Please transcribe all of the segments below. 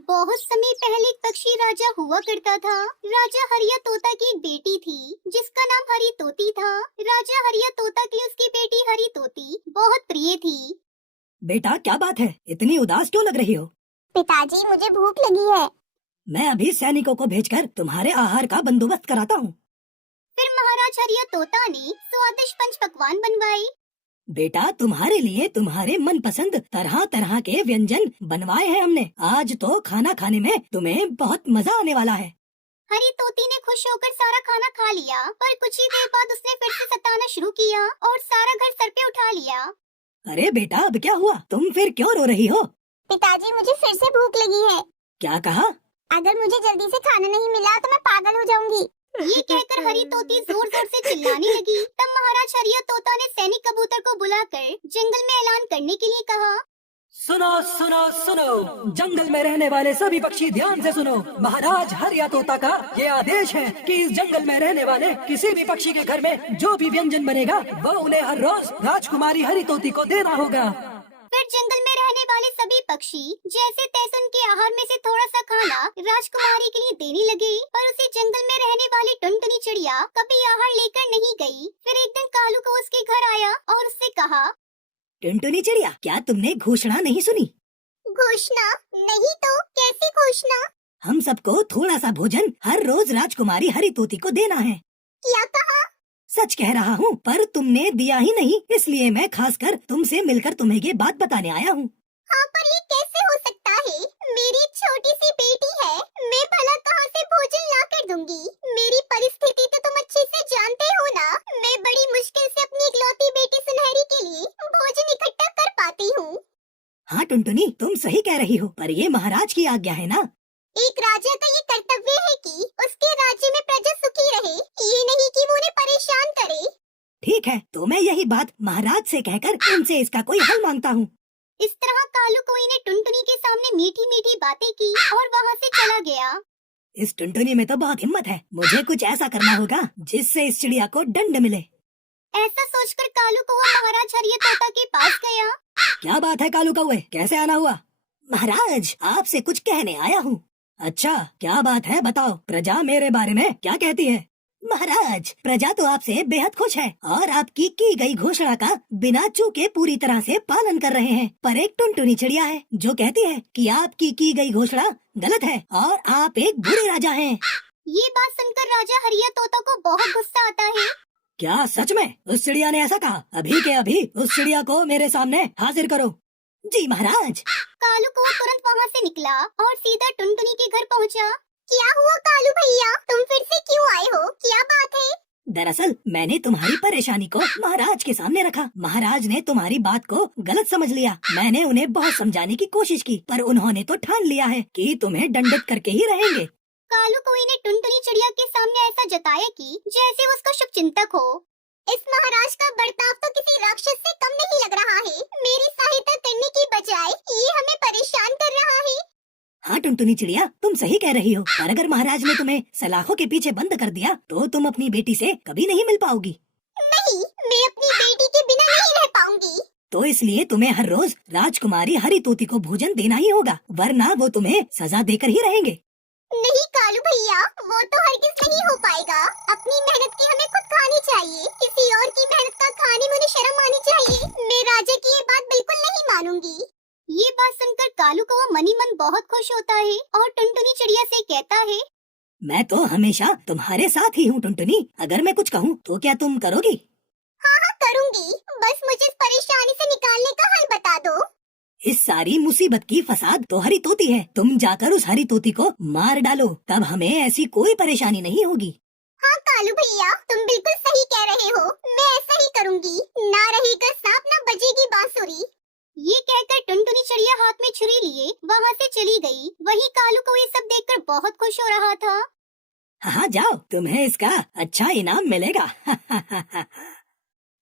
बहुत समय पहले एक पक्षी राजा हुआ करता था। राजा हरिया तोता की एक बेटी थी जिसका नाम हरी तोती था। राजा हरिया तोता की उसकी बेटी हरी तोती बहुत प्रिय थी। बेटा क्या बात है, इतनी उदास क्यों लग रही हो? पिताजी मुझे भूख लगी है। मैं अभी सैनिकों को भेजकर तुम्हारे आहार का बंदोबस्त कराता हूँ। फिर महाराज हरिया तोता ने स्वादिष्ट पंच पकवान बनवाए। बेटा तुम्हारे लिए तुम्हारे मनपसंद तरह तरह के व्यंजन बनवाए हैं हमने। आज तो खाना खाने में तुम्हें बहुत मजा आने वाला है। हरी तोती ने खुश होकर सारा खाना खा लिया, पर कुछ ही देर बाद उसने फिर से सताना शुरू किया और सारा घर सर पे उठा लिया। अरे बेटा अब क्या हुआ, तुम फिर क्यों रो रही हो? पिताजी मुझे फिर से भूख लगी है। क्या कहा? अगर मुझे जल्दी से खाना नहीं मिला तो मैं पागल हो जाऊंगी। ये कहकर हरी तोती जोर जोर से चिल्लाने लगी। तब महाराज हरिया तोता ने सैनिक कबूतर को बुलाकर जंगल में ऐलान करने के लिए कहा। सुनो सुनो सुनो, जंगल में रहने वाले सभी पक्षी ध्यान से सुनो। महाराज हरिया तोता का ये आदेश है कि इस जंगल में रहने वाले किसी भी पक्षी के घर में जो भी व्यंजन बनेगा वो उन्हें हर रोज राजकुमारी हरी तोती को देना होगा। फिर जंगल में रहने वाले सभी पक्षी जैसे तैसे उनके आहार में से थोड़ा सा खाना राजकुमारी के लिए देने लगे, पर उसे जंगल में रहने वाली टुनटुनी चिड़िया कभी आहार लेकर नहीं गई। फिर एक दिन कालू को उसके घर आया और उससे कहा, टुनटुनी चिड़िया क्या तुमने घोषणा नहीं सुनी? घोषणा? नहीं तो कैसी घोषणा? हम सबको थोड़ा सा भोजन हर रोज राजकुमारी हरी तोती को देना है। क्या कहा? सच कह रहा हूँ, पर तुमने दिया ही नहीं, इसलिए मैं खासकर तुमसे मिलकर तुम्हें ये बात बताने आया हूँ। हाँ पर ये कैसे हो सकता है? मेरी छोटी सी बेटी है, मैं भला कहाँ से भोजन ला कर दूंगी? मेरी परिस्थिति तो तुम अच्छे से जानते हो ना। मैं बड़ी मुश्किल से अपनी इकलौती बेटी सुनहरी के लिए भोजन इकट्ठा कर पाती हूँ। हाँ टुनटुनी तुम सही कह रही हो, पर ये महाराज की आज्ञा है ना। एक राजा का ये कर्तव्य है कि उसके राज्य में प्रजा सुखी रहे, ये नहीं कि वो उन्हें परेशान करे। ठीक है, तो मैं यही बात महाराज से कहकर तुमसे इसका कोई हल मांगता हूँ। इस तरह कालू कोई ने टुनटुनी के सामने मीठी मीठी बातें की और वहाँ से चला गया। इस टुनटुनी में तो बहुत हिम्मत है, मुझे कुछ ऐसा करना होगा जिससे इस चिड़िया को दंड मिले। ऐसा सोचकर कालू कौआ महाराज हरिया तोता के पास गया। क्या बात है कालू कौए, कैसे आना हुआ? महाराज आपसे कुछ कहने आया हूँ। अच्छा क्या बात है, बताओ प्रजा मेरे बारे में क्या कहती है? महाराज प्रजा तो आपसे बेहद खुश है और आपकी की गई घोषणा का बिना चूके पूरी तरह से पालन कर रहे हैं। पर एक टुनटुनी चिड़िया है जो कहती है कि आपकी की गई घोषणा गलत है और आप एक बुरे राजा हैं। ये बात सुनकर राजा हरिया तोता को बहुत गुस्सा आता है। क्या सच में उस चिड़िया ने ऐसा कहा? अभी के अभी उस चिड़िया को मेरे सामने हाजिर करो। जी महाराज। कालू कौआ तुरंत वहाँ से निकला और सीधा टुनटुनी के घर पहुँचा। क्या हुआ कालू भैया, तुम फिर से क्यों आए हो? क्या बात है? दरअसल मैंने तुम्हारी परेशानी को महाराज के सामने रखा। महाराज ने तुम्हारी बात को गलत समझ लिया। मैंने उन्हें बहुत समझाने की कोशिश की, पर उन्होंने तो ठान लिया है कि तुम्हें दंडित करके ही रहेंगे। कालू कौए ने टुनटुनी चिड़िया के सामने ऐसा जताया कि जैसे उसका शुभ चिंतक हो। इस महाराज का बर्ताव तो किसी राक्षस से कम नहीं लग रहा है। मेरी सहायता करने की बजाय ये हमें परेशान कर रहा है। हाँ टुनटुनी चिड़िया तुम सही कह रही हो, पर अगर महाराज ने तुम्हें सलाखों के पीछे बंद कर दिया तो तुम अपनी बेटी से कभी नहीं मिल पाओगी। नहीं, मैं अपनी बेटी के बिना नहीं रह पाऊंगी। तो इसलिए तुम्हें हर रोज राजकुमारी हरी तोती को भोजन देना ही होगा, वरना वो तुम्हें सजा देकर ही रहेंगे। नहीं कालू भैया, वो तो हरगिज नहीं हो पाएगा। अपनी मेहनत की हमें खुद खानी चाहिए, किसी और की मेहनत का खाने में उन्हें शर्म आनी चाहिए। मैं राजा की ये बात बिल्कुल नहीं मानूंगी। ये बात सुनकर कालू कौआ मनी मन बहुत खुश होता है और टुनटुनी चिड़िया से कहता है, मैं तो हमेशा तुम्हारे साथ ही हूँ टुनटुनी, अगर मैं कुछ कहूँ तो क्या तुम करोगी? हाँ हाँ करूँगी, बस मुझे इस परेशानी से निकालने का हल बता दो। इस सारी मुसीबत की फसाद तो हरी तोती है, तुम जाकर उस हरी तोती को मार डालो, तब हमें ऐसी कोई परेशानी नहीं होगी। हाँ कालू भैया, तुम बिल्कुल सही कह रहे हो, मैं ऐसा ही करूँगी। ना रहेगा सांप ना बजेगी बांसुरी। ये कहकर टुनटुनी चिड़िया हाथ में छुरी लिए वहाँ से चली गई। वहीं कालू को ये सब देखकर बहुत खुश हो रहा था। हाँ जाओ, तुम्हें इसका अच्छा इनाम मिलेगा।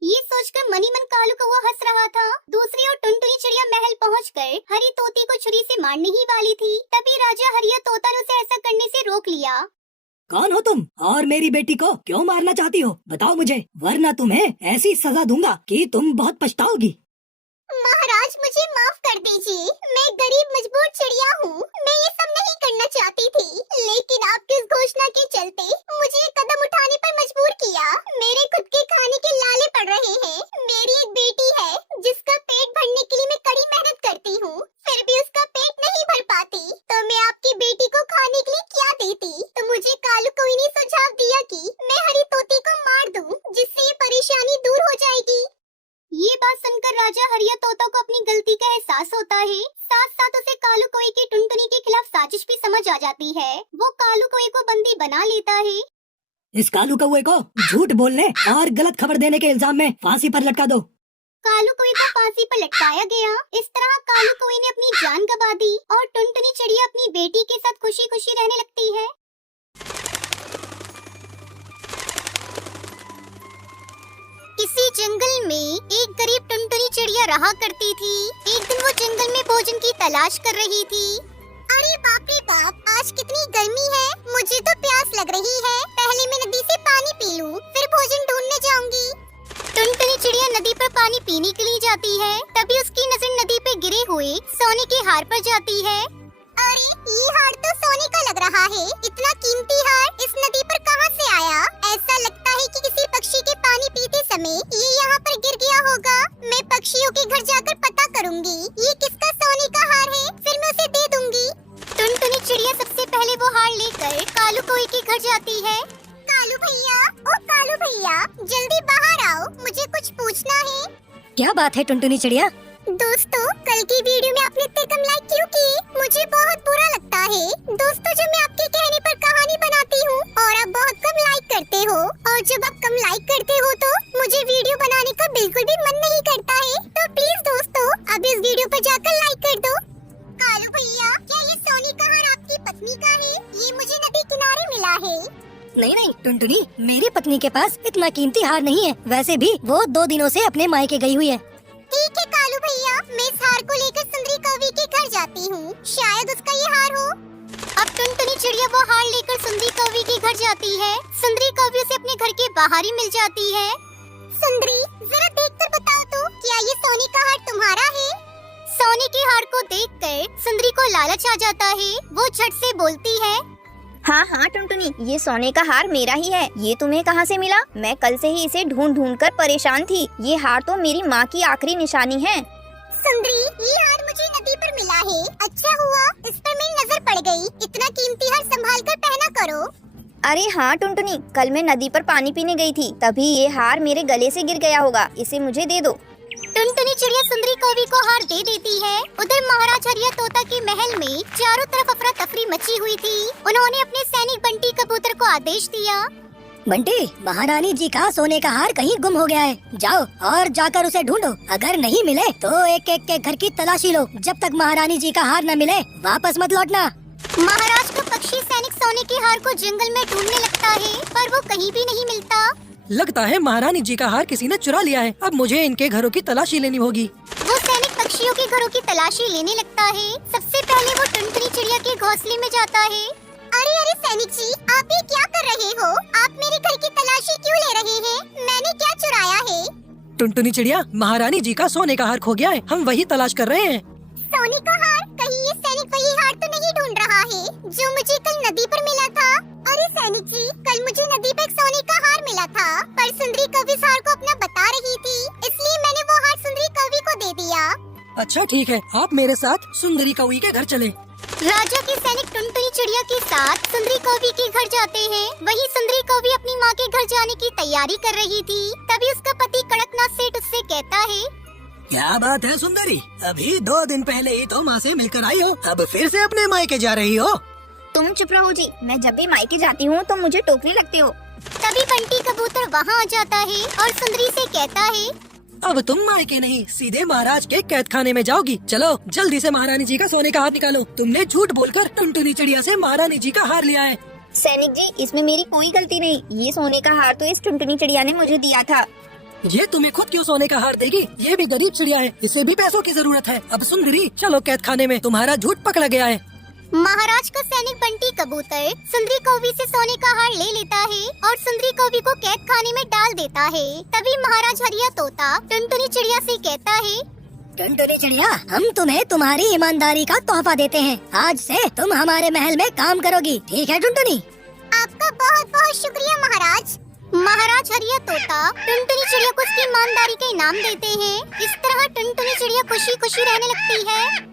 ये सोचकर मनी मन कालू कौआ हंस रहा था। दूसरी ओर टुनटुनी चिड़िया महल पहुंचकर हरी तोती को छुरी से मारने ही वाली थी, तभी राजा हरिया तोता ने उसे ऐसा करने से रोक लिया। कौन हो तुम और मेरी बेटी को क्यों मारना चाहती हो? बताओ मुझे, वरना तुम्हें ऐसी सजा दूंगा कि तुम बहुत पछताओगी। महाराज मुझे माफ कर दीजिए, मैं गरीब मजबूर चिड़िया हूँ, मैं ये सब जाती है। वो कालू कौवे को बंदी बना लेता है। इस कालू कौवे को झूठ बोलने और गलत खबर देने के इल्जाम में फांसी पर लटका दो। कालू कौवे को फांसी पर लटकाया गया। इस तरह कालू कौवे ने अपनी जान गंवा दी और टुनटुनी चिड़िया अपनी बेटी के साथ खुशी खुशी रहने लगती है। किसी जंगल में एक गरीब टुनटुनी चिड़िया रहा करती थी। एक दिन वो जंगल में भोजन की तलाश कर रही थी। अरे बाप रे बाप, आज कितनी गर्मी है। मुझे तो प्यास लग रही है। पहले मैं नदी से पानी पी लूं, फिर भोजन ढूंढने जाऊंगी। टुनटुनी चिड़िया नदी पर पानी पीने के लिए जाती है। तभी उसकी नजर नदी पे गिरे हुए सोने के हार पर जाती है। अरे ये हार तो सोने का लग रहा है। इतना कीमती हार इस नदी पर कहां से आया? ऐसा लगता है कि किसी पक्षी के पानी पीते समय ये यहाँ पर गिर गया होगा। मैं पक्षियों के घर जाकर पता करूंगी ये किसका सोने का हार है, फिर मैं उसे दे दूंगी। टुनटुनी चिड़िया सबसे पहले वो हार लेकर कालू कौवे के घर जाती है। कालू भैया, ओ कालू भैया, जल्दी बाहर आओ, मुझे कुछ पूछना है। क्या बात है टुनटुनी चिड़िया? दोस्तों, कल की वीडियो में आपने इतने कम लाइक क्यों किए? मुझे बहुत बुरा लगता है। दोस्तों, जब मैं आपके कहने पर कहानी बनाती हूँ और आप बहुत कम लाइक करते हो, और जब आप कम लाइक करते हो तो मुझे वीडियो बनाने का बिल्कुल भी मन नहीं करता है। तो प्लीज दोस्तों, अब इस वीडियो पर जाकर लाइक कर दो। कालू भैया, क्या ये सोने का हार आपकी पत्नी का है? ये मुझे नदी किनारे मिला है। नहीं नहीं टुनटुनी, मेरी पत्नी के पास इतना कीमती हार नहीं है। वैसे भी वो 2 दिनों से अपने मायके गई हुई है। ठीक है कालू भैया, मैं इस हार को लेकर सुंदरी कौवे के घर जाती हूँ। शायद उसका ये हार हो। अब टुनटुनी चिड़िया वो हार लेकर सुंदरी कौवे के घर जाती है। सुंदरी कौवे उसे अपने घर के बाहर ही मिल जाती है। सुंदरी, जरा देखकर बताओ तो, क्या ये सोने का हार तुम्हारा है? सोने के हार को देखकर सुंदरी को लालच आ जाता है। वो झट से बोलती है, हाँ हाँ टुनटुनी, ये सोने का हार मेरा ही है। ये तुम्हें कहाँ से मिला? मैं कल से ही इसे ढूंढ ढूंढ कर परेशान थी। ये हार तो मेरी माँ की आखिरी निशानी है। सुंदरी, ये हार मुझे नदी पर मिला है। अच्छा हुआ इस पर मेरी नजर पड़ गई। इतना कीमती हार संभाल कर पहना करो। अरे हाँ टुनटुनी, कल मैं नदी पर पानी पीने गई थी, तभी ये हार मेरे गले से गिर गया होगा। इसे मुझे दे दो। टुनटुनी चिड़िया सुंदरी कौवे को हार दे देती है। उधर महाराज हरिया तोता के महल में चारों तरफ अफरा तफरी मची हुई थी। उन्होंने अपने सैनिक बंटी कबूतर को आदेश दिया, बंटी, महारानी जी का सोने का हार कहीं गुम हो गया है। जाओ और जाकर उसे ढूंढो। अगर नहीं मिले तो एक एक के घर की तलाशी लो। जब तक महारानी जी का हार न मिले वापस मत लौटना। महाराज का पक्षी सैनिक सोने के हार को जंगल में ढूंढने लगता है, पर वो कहीं भी नहीं मिलता। लगता है महारानी जी का हार किसी ने चुरा लिया है। अब मुझे इनके घरों की तलाशी लेनी होगी। वो सैनिक पक्षियों के घरों की तलाशी लेने लगता है। सबसे पहले वो टुनटुनी चिड़िया के घोंसले में जाता है। अरे अरे सैनिक जी, आप ये क्या कर रहे हो? आप मेरे घर की तलाशी क्यों ले रहे हैं? मैंने क्या चुराया है? टुनटुनी चिड़िया, महारानी जी का सोने का हार खो गया है। हम वही तलाश कर रहे हैं। सोने का हार? कहीं ये सैनिक वही हार तो नहीं ढूंढ रहा है जो मुझे कल नदी पर मिला था? अरे सैनिक जी, कल मुझे नदी पर एक सोने का हार मिला था, पर सुंदरी कौवी इस हार को अपना बता रही थी, इसलिए मैंने वो हार सुंदरी कौवी को दे दिया। अच्छा ठीक है, आप मेरे साथ सुंदरी कौवी के घर चले। राजा के सैनिक टुनटुनी चिड़िया के साथ सुंदरी कौवी के घर जाते हैं। वहीं सुंदरी कौवी अपनी माँ के घर जाने की तैयारी कर रही थी। तभी उसका पति कड़कनाथ सेठ उससे कहता है, क्या बात है सुंदरी, अभी 2 दिन पहले ही तो माँ से मिलकर आई हो, अब फिर से अपने मायके जा रही हो? तुम चुप रहो जी, मैं जब भी मायके जाती हूँ तो मुझे टोकने लगते हो। तभी बंटी कबूतर वहाँ आ जाता है और सुंदरी से कहता है, अब तुम मायके नहीं, सीधे महाराज के कैद खाने में जाओगी। चलो जल्दी से महारानी जी का सोने का हार निकालो। तुमने झूठ बोलकर टुनटुनी चिड़िया से महारानी जी का हार लिया है। सैनिक जी, इसमें मेरी कोई गलती नहीं। ये सोने का हार तो इस टुनटुनी चिड़िया ने मुझे दिया था। ये तुम्हें खुद क्यों सोने का हार देगी? ये भी गरीब चिड़िया है, इसे भी पैसों की जरूरत है। अब सुंदरी चलो कैद खाने में, तुम्हारा झूठ पकड़ा गया है। महाराज का सैनिक बंटी कबूतर सुंदरी कौवी से सोने का हार ले लेता है और सुंदरी कौवी को कैद खाने में डाल देता है। तभी महाराज हरिया तोता टुनटुनी चिड़िया से कहता है, टुनटुनी चिड़िया, हम तुम्हें तुम्हारी ईमानदारी का तोहफा देते हैं। आज से तुम हमारे महल में काम करोगी, ठीक है टुनटुनी? आपका बहुत बहुत शुक्रिया महाराज। महाराज हरिया तोता टुनटुनी चिड़िया को उसकी ईमानदारी का इनाम देते हैं। इस तरह टुनटुनी चिड़िया खुशी खुशी रहने लगती है।